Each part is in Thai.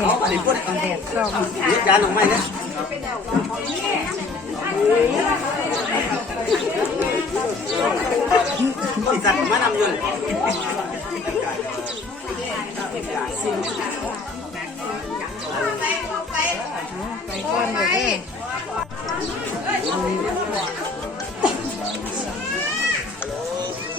เออเดี๋ยวพยาชาติเอ้ยมาเลยเฮ้ยเดี๋ยวครับมันต้องถึงมาหยามหน่อยดิจานออกมาเนี่ยบริษัทมานำยู่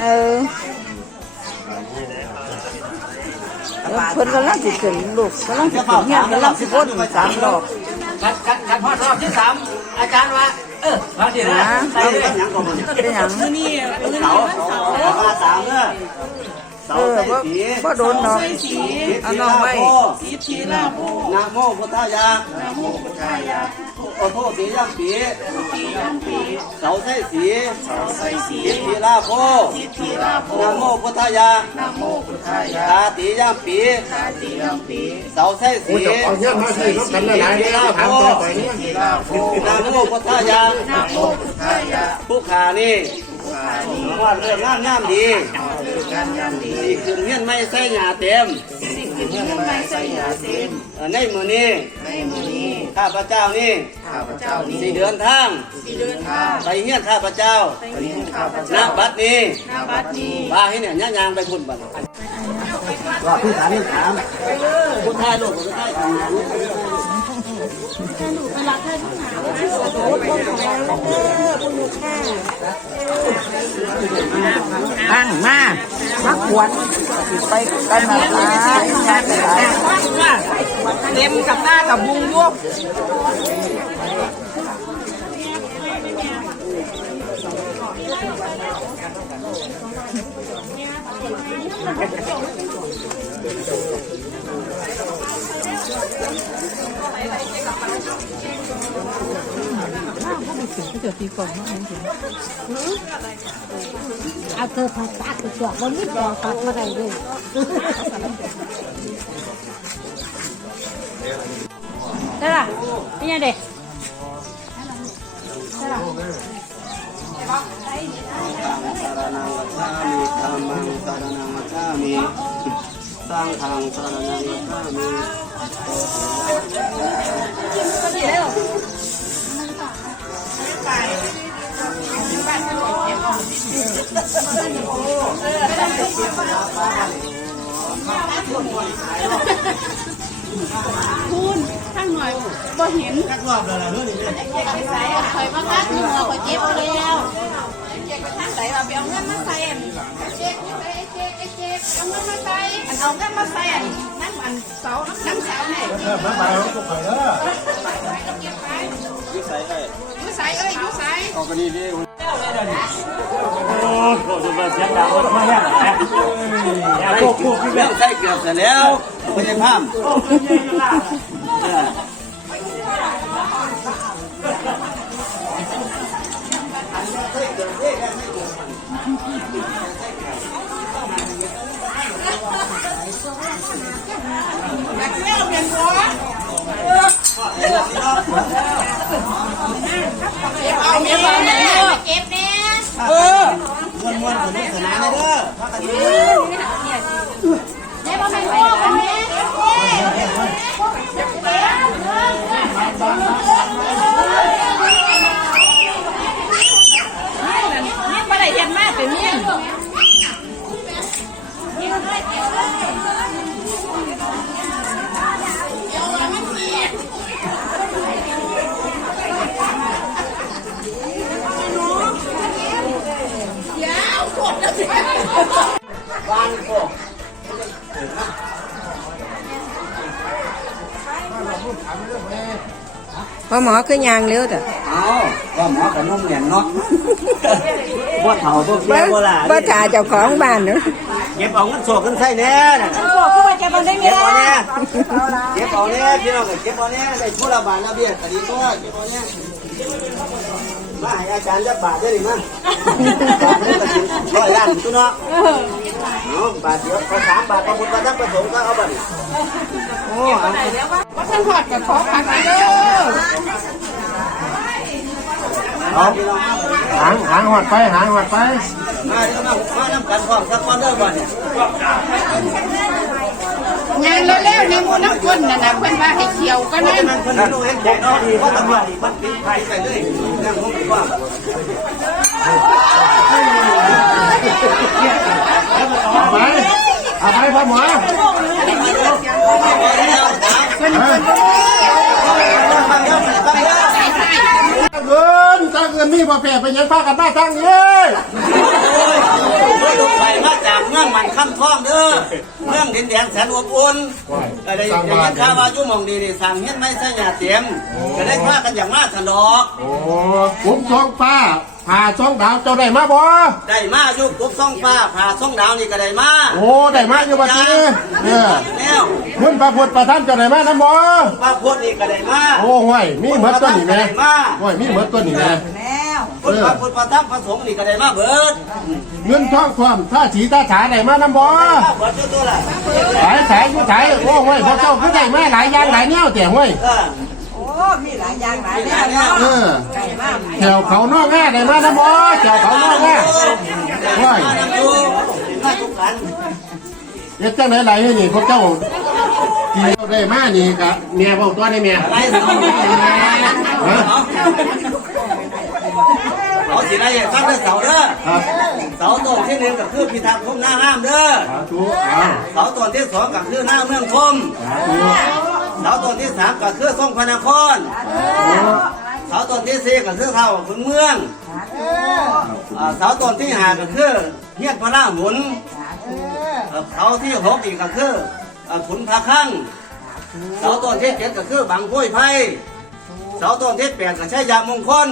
เออ เพิ่นกำลังสิขึ้นลูกกำลังสิขึ้นเฮียนกำลังสิวนสามรอบกันกันกันพอรอบที่สามอาจารย์ว่าเออมาดีนะใส่เป็นยังก่อนเป็นหยังเสามาสามเนอะ เสาเออใส่บ่สีบ่โดนเนาะเอาน้องไว้สีทีลาโพนะโมพุทธายะนะโมพุทธายะโอโทสีย่ำปีสีย่ำปีเสาใส่สีเสาใส่สีทีลาโพทีลาโพนะโมพุทธายะนะโมพุทธายะตาตีย่ำปีตาตีย่ำปีเสาใส่สีกูจะเอาเงี้ยมาที่รถกันหลายๆเนี่ยถามตัวไปเนี่ยนะโมพุทธายะนะโมพุทธายะผู้ขานี่ว่าเรื่องงามงามดี ดีขึ้นเงี้ยไม่ใส่หยาเต็มเอ่อในมือนี้ข้าพเจ้านี่สี่เดือนทางไปเงี้ยข้าพเจ้าณบัดนี้บ้าให้เนี่ยย่างยางไปพุ่นบัดว่าผู้ถามนี่ถามผู้ทายลูกผู้ทายถาม ตั้งมามาขวนสิไปกันมาหลายงานหลาเต็มกับหน้ากับมุงยวบเอาเธอผัดตักไปสวบวันนี้บอกตักมาได้เลยได้ล่ะนี่ยังเด็กสารนังวัชามิธรรมังสารนังวัชามิสังฆังสารนังวัชามิ คุณข้างหน่อยบ่เห็นรอบแล้วล่ะเฮ้ยนี่เนี่ยคอยมาพักหนึ่งเราคอยเจ็บเอาแล้วเจ๊กไปทางไหนว่าไปเอาเงินมาใส่อันเจ๊กเจ๊กเจ๊กเจ๊กเอาเงินมาใส่อันเอาเงินมาใส่อันนั่นอันเสาน้ำเสาเนี่ยเออมาไปแล้วก็ไปเด้อ วิสัยให้ยูใส่เอ้ยยูใส่ออกกันนี่ดิพวกพวกพี่แล้วใส่เกือบเสร็จแล้วไม่ได้พามเออเอาเมียมาไหน เก็บเนี่ยเออมวนมวนสนุกสนานเลยเด้อ พอหมอคือยางเร็วแต่เอาว่าหมอกับนุ่มเหรียญเนาะพวกเฒ่าพวกเสีบ่ยโบราณบ่ถ่าเจ้าของบ้านเนาะเก็บเอาเงินโศกเงินไส้แน่น่ะบอกคือไปแกมาได้เก็เงี้บยเอาเนี่ยเก็บเอาเนี่ยพี่น้องก็เก็บเอาเนี่ยได้ผู้ละบาทละเบี้ยคดีก็เก็บเอาเนี่ยมาให้อาจารย์จะบาทได้หรือมั้งร้อยล้านตัวเนาะเอา บาทเดียวพอสามบาทพระพุทธพระธรรมพระสงฆ์ก็เอาบัตรโอ้เอาว่าท่านหอดกับขอผักเด้อเอาพี่น้อหางหางหอดไปหางหอดไปมาเดี๋ยวมามาน้ำกันความสักวันเด้อบ่เนี่ยงานแล้วแล้วในหมูน้ำคนน่ะนะเพิ่อนว่าให้เขียวก็นั่นนั่นคนดูเห็นของเนาะดีเพราะตำรวจมันปิดไฟใส่เลยนั่งผมดีกว่า เอาไปเอาไปพ่อหมอฟังเยอะฟังเยอะเงินถ้าเงินมีบ่แพ้ไปยังพากันมาทางนี้โอ้ยลูกไปมาจากเมืองมันค่ำท้องเด้อ เมืองดินแดงแสนอบอุ่นก็ได้อย่างนี้ข้าวายุ่มองดีนี่สั่งเฮ็ดไม่ใช่ยาเตียมก็ได้พากันอย่างมากสนอกโอ้กุ้งสองฟ้า ผ่าสองดาวเจ้าได้มาบ่ได้มาอยู่กุบซ่องฟ้าผ่าซ่องดาวนี่ก็ได้มาโอ้ได้มาอยู่บัดนี้เนี่ยแล้วคุณพระพุทธประธานเจ้าได้มานํบ่พระพุทธนี่ก็ได้มาโอ้ห่วยมีเหมือนตัวนี้แม่ได้มาห่วยมีเหมือนตัวนี้แม่แล้วพุทธพระพุทธพระธรรมพระสงฆ์นี่ก็ได้มาเบิดเงินทองความท่าสีตาฉาได้มานํบ่มาเบิดอยู่ตัวละสายสายอยู่สายโอ้ห่วยพระเจ้าคือได้มาหลายอย่างหลายแนวแต่ห่วยเออโอ้ มีหลายอย่างหลายแนวเนี่ยเออแถวเขานอกแง่ได้มานํบ่แถวเขานอกแง่มานั่งอยู่มาทุกกันเฮ็ดจังได๋ไหลนี่พวกเจ้าที่เราได้มานี่กะเมียเว้าตัวได้เมียอะไรสองฮะเอาสิไรฟังเด้อเสาเด้อครับเสาต้นที่หนึ่งก็คือพิทักษ์คมหน้าห้ามเด้อสาธุอ้าวเสาต้นที่สองก็คือหน้าเมืองคมสาธุ เสาต้นที่สามก็คือทรงพระนครเสาต้นที่สี่ก็คือเท่าขุนเมืองอ่าเสาต้นที่ห้าก็คือเฮียนพระราหมุนเอ่อเสาที่หกอีกก็คือเอ่อขุนพระคั่งเสาต้นที่เจ็ดก็คือบางพุ้ยไผ่เสาต้นที่แปดก็ใช้ยามงคล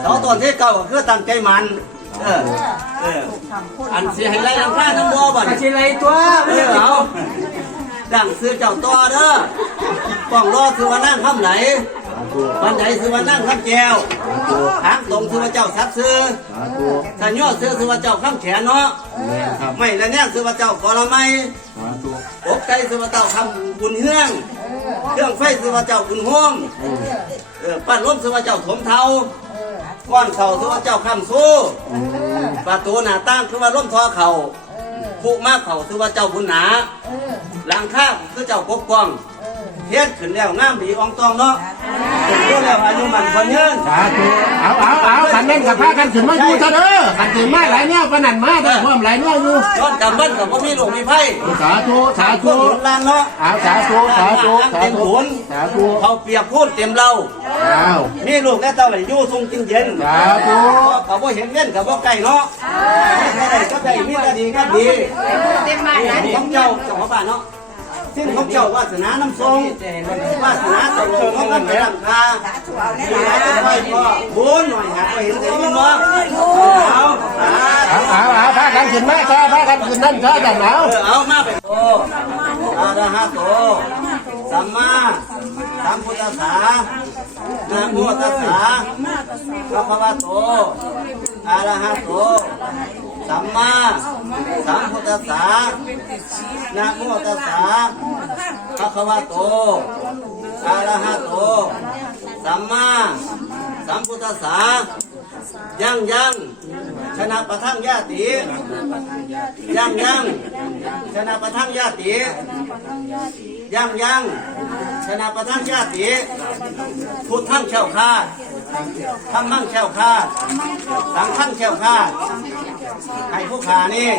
เสาต้นที่เก้าก็คือตั้งใจมันเออเอออันสิให้ไล่ลำค่าน้ำบ่อบ่นี่สิไล่ตัวเออเอา ดังซื้อเจ้าตัวเด้อป้องรอซื้อว่านั่งคำไหนวันไหนซื้อว่านั่งคำแจวหางตรงซื้อว่าเจ้าสัตว์ซื้อสาธุสัญญาซื้อซื้อว่าเจ้าคำแขนเนาะแม่ครับไม่ละเนี่ยซื้อว่าเจ้ากรไม้สาธุอกไก่ซื้อว่าเจ้าคำบุญเฮืองเครื่องไฟซื้อว่าเจ้าบุญห้องเออปั้นล้มซื้อว่าเจ้าถมเทาก้อนเข่าซื้อว่าเจ้าคำสู้ประตูหน้าต่างคือว่าล้มทอเขา ผู้มากเขาคือว่าเจ้าบุญหนาหลังคาคือเจ้าปกป้อง เทียนขึ้นแล้วงามดีอองตองเนาะเป็นตัวแล้วอายุมันคนยืนสาธุเอาเอาเอาขันนั่นกับพากันขึ้นมาอยู่ซะเด้อขันขึ้นมาหลายแนวปานนั้นมาเด้อเพิ่มหลายแนวอยู่ย้อนกำเบิ้ลกับพ่อมีลูกมีไพ่สาธุสาพวธุกหนุนลานเนาะเอาสาธุสาธุสาเต็มธุหุนสาธุเขาเปียกพูดเต็มเราเอามีลูกแน่เต่าไหลยู่ทรงกินเย็นสาธุเขาบ่เห็นเล่นกับบ่ไก่เนาะไม่ได้ก็ได้มีแต่ดีก็ดีเต็มบ้านนะของเจ้าเจ้าของบ้านเนาะ ซึ่งของเจ้าวาสนาน้ำทรงวาสนาตกลงของกันไปลำคาถูกเอาแน่ดีหลายจะค่อยพอบุญหน่อยหาไปเห็นแต่ยินบ่เอาเอาเอาเอาเอาพากันขึ้นมาซะพากันขึ้นนั่นซะจังเอาเออเอามาไปโตอะระหะโตสัมมาสัมพุทธัสสะนะโมตัสสะพระคะวะโตอะระหะโต สัมมาสัมพุทธัสสะนะโมตัสสะพระคะวะโตอะระหะโต สัมมาสัมพุทธัสสะยังยังชนะประทังญาติยังยังชนะประทังญาติยังยังชนะประทังญาติพุทธังแช่วคาดธรรมังแช่วคาดสังฆังแช่วคาด ให้ผู้ขานี่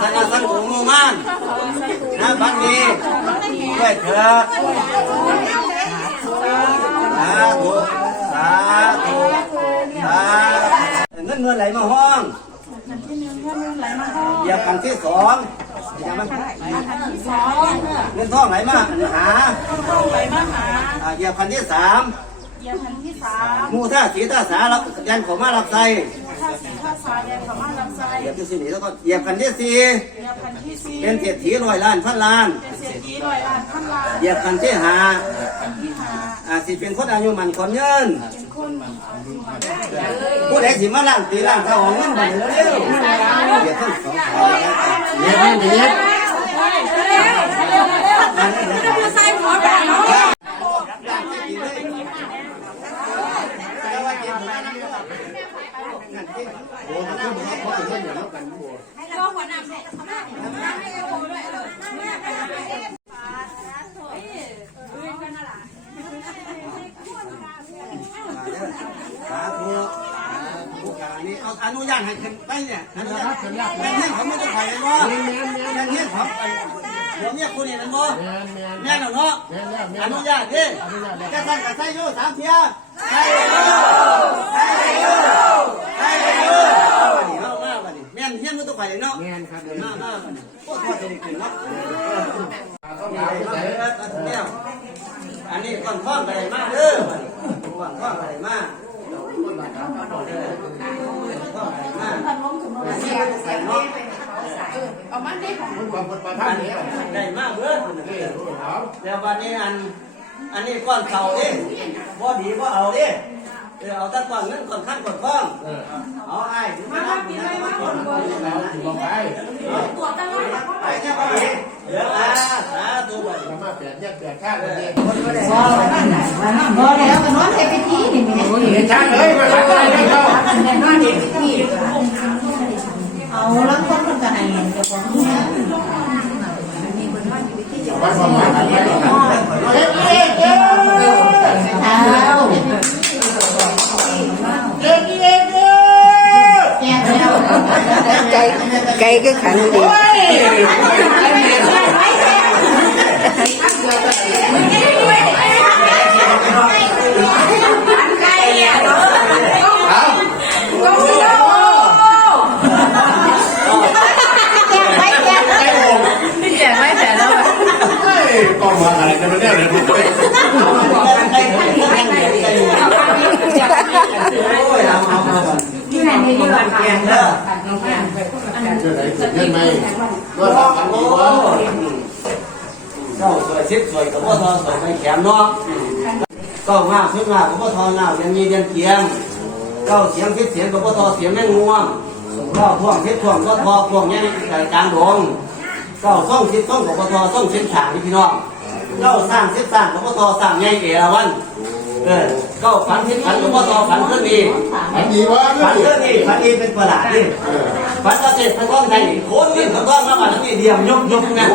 สนะสังหูมูมานนะบัดนี้ด้วยเถิดสาธุสาธุสาธุเงินเงินไหลมาห้องเหยียบกันที่สองอย่ามันเงินทองไหลมาหาอ่าเหยียบคันที่สามหมูท่าสีท่าสารับยันของมารับใส่ ข้าสีข้าสายแดงขมันลำไส้เหยียบที่สี่แล้วก็เหยียบคันที่สี่เดียวพันที่สี่เป็นเศรษฐีร้อยล้านพันล้าน เป็นเศรษฐีร้อยล้านพันล้านเหยียบคันที่ห้าพันที่หาอาสิเป็นคนอายุมันคนยืนเป็นคนมาได้ผู้ใดสิมาล้างตีล้างเท้าของเงินบัดเร็วๆเหยียบทั้งสองขาเย็บมันเย็บใส่หัวแบบเนาะ โอ้มันก็บอกว่าเขาเป็นคนอย่างนั้นกันบัว สาธุผู้ขานี่เอาอนุญาตให้ขึ้นไปเนี่ยอนุญาตแม่เนี่ยเขาไม่ต้องไปเลยบ่แม่เนี่ยเขาไปเดี๋ยวเนี่ยคุณนี่นั่นบ่แม่นแม่นแม่เราเนาะแม่นแล้วแม่อนนุแล้วญาตดิจะสั่งกับไส้ยูสามเทียไส้ยูไส้ยูไส้ยูวันนี้เอามาวันนี้แม่นเฮียนมันต้องไปเลยเนาะแม่นครับเดี๋ยวมามาวันนี้โอ้ทอดจะได้กินเนาะต้องนี่หาเลยผู้มาใดเลยนะเนี่ยอันนี้ก่อนทอดไปมาเด้อก่อนทอดไปมา เนาะเอามันได้มันความคนประทับเนี่ยได้มากเบิดเอแล้วแล้ววันนี้อัน อันนี้ก้อนเข่าดิบ่ดีบ่เอาดิเออเอาแต่ก้อนเงินก้อนขั้นก้อนฟ้องเออเอาไอ้ถึงมาปีไรมาก่อนแล้วถึงลงไปไปแค่ไปเดี๋ยวอะสาธุไปแล้วมาเปลี่ยนแยกเปลี่ยนข้างกันเองบ่แล้วก็นอนแต่ไปที่นี่แม่โอ้ยเห็นช่างเลยมาทำอะไรกันเขา นอนแต่ไปที่เอาแล้วคนคนกันไหนเจ้าของเนี่ย วันประมาณนั้นไปเอ๊ะเอ๊ะเอ๊ะ เท้า เอ๊ะเอ๊ะเอ๊ะ แก้แล้วไก่ไก่ก็ขันดี เฮ้ยกล้องมาอะไรกันมาเนี่ยเลยผมไป โอ้ยเอาเอาเอาที่ไหนมีหลักแกนเด้อ เจอไหนเงินไหมว่าทำกันดีวะ เจ้าสวยชิดสวยกับ พ่อทอสวยไม่แข็งเนาะก็มากขึ้นมากกับพ่อทอหน้ายังมีเดียนเทียมเจ้าเสียงพิษเสียงกับพ่อทอเสียงแม่งง่วงเจ้าท่วงพิษท่วงก็ทอท่วงยังกลางดงเจ้าส่องชิดส่องกับพ่อทอส่องชิดฉางนี่พี่น้องเจ้าสร้างชิดสร้างกับพ่อทอสร้างใหญ่เอราวันเออเจ้าฝันพิษฝันกับพ่อทอฝันเรื่องนี้อันดีวะฝันเรื่องนี้ฝันนี้เป็นประหลาดนี่ฝันว่าเจ็ดพระก้อนไทยโคนนี่พระก้อนมาบ้านนี้เดียมยกยกนะโ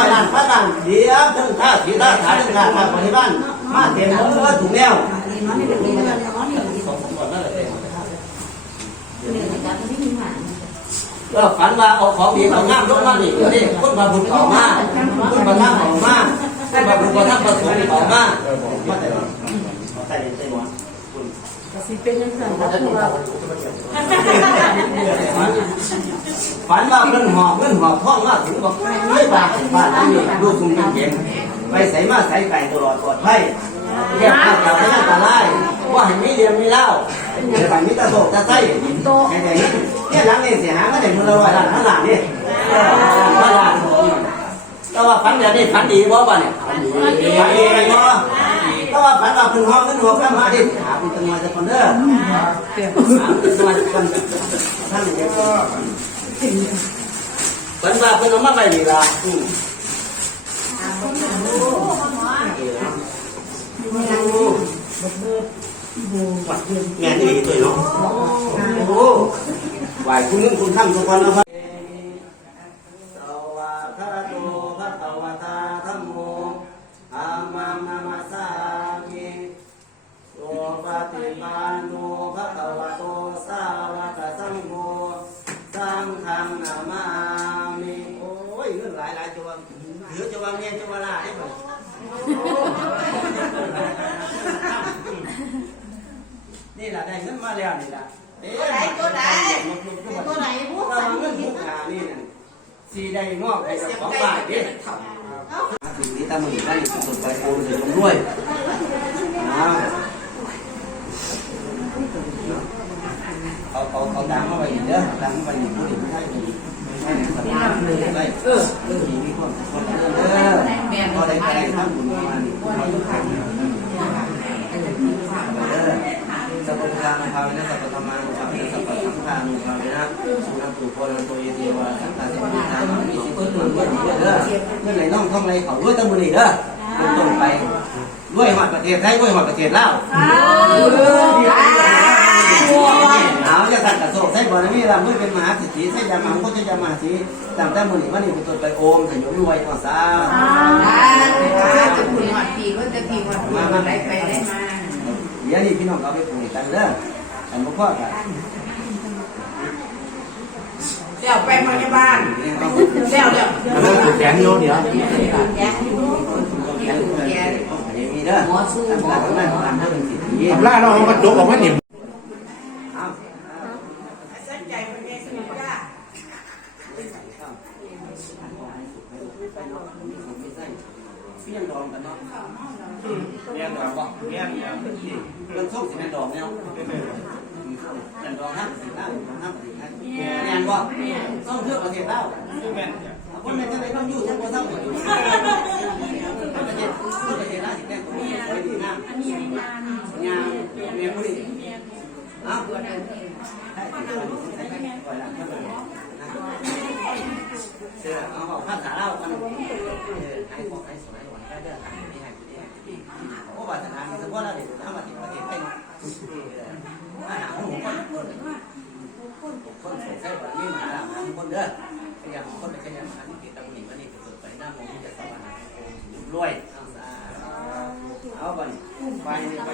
อ้สาธุเป็นข้องร้อยล้านพันล้านเสียทั้งท่าสีท่าฐานทั้งท่าทางปฏิบัติมาเต็มหมดเลยถุงแล้วก็ฝันว่าเอาของดีเอางามลงมานี่นี่คนมาบุญเขามาคุณมาทำเขามาคุณมาบุญมาทำประสงค์เขามามาแต่ ดฝันว่าเงินหอบเงินหอบท่องมาถึงบอกไม่บาทบาทนี่ดูกคุมเก่งไปใส่มาใส่ไก่ตลอดปลอดภัยเรียกข้าวจากพนักงานไล่ว่าให้มีเรียนมีเล่าเดี๋ยวไปมีตะโศกตะไส้ไอ้เด็กเนี่ยหลังนี่เสียหายก็ได้มูลละร้อยล้านพันล้านนี่พันล้านแต่ว่าฝันแบบนี้ฝันดีบ่บ่เนี่ยฝันดีฝันดีบ่ ว่าฝันว่าเป็นห้อบเงินหอบข้ามาดิหาเป็นตังมาจากคนเด้อหาเป็นตังมาจากคนท่านเด็ก vẫn vào cái nó mắc này thì là ừ. nghe gì tuổi nó ô vài คุณนึงคุณทำทุกคนนะครับ มาแล้วนี่ละเอ้ะตัวไหนตัวไหนพวกเราเงินพวกขานี่น่ะสีใดงอกใอ้กับของบ้านเด้ถึงนี้ตามมือได้สนใจโอนเลยลงด้วยนะเขาเขาเขาดังเข้าไปอีกเด้ะดังเข้าไปอีกผู้หญิงไม่ใช่ผู้หญิงไม่ใช่สตาร์เลยได้เออผู้หญิงผีนี่ก็เออพอได้ไปได้ทั้งหมดมาณนี้านุภาเวนะสัพพะธรรมานุภาเวนะสัพพะสังฆานุภาเวนะสุนัขตุโพลันโตเยเทวาสังฆาสิมิทามีสิทธิ์เพื่อนเพื่อนเด้อเพื่อนไหนน้องท่องไรเขาด้วยตะมือนี่เด้อเป็นต้นไปด้วยหอดประเทศไทยด้วยหอดประเทศลาวเอาจะสั่งกระโซกใส่บ่อนี่เราเมื่อเป็นมหาเศรษฐีใส่ยามาก็จะยามาสีตั้งแต่มือนี่วันนี้เป็นต้นไปโอมถึงยมรวยก่อนซะจะคุณหอดปีก็จะปีหอดปีได้ไปได้มาเดี๋ยวนี้พี่น้องเราไปปลูกกันเด้ออันบ่พอกันเดี๋ยวไปพยาบาลเดี๋ยวเดี๋ยวแล้วก็ถูกแขนโยเดี๋ยวมีเด้อหมอสู้หมอนั่นนั่นเด้อเป็นสิทธิล่าเราเอากระจกออกมาหนิเศไทยอาหารของคนคนคนสงสัยว่านี่มาแล้วนะคนเด้อพยายามคนไปขยันขันกิจตำหนิวันนี้เกิดไปหน้าโมงจะสวรรค์รวยเอาไปไปไป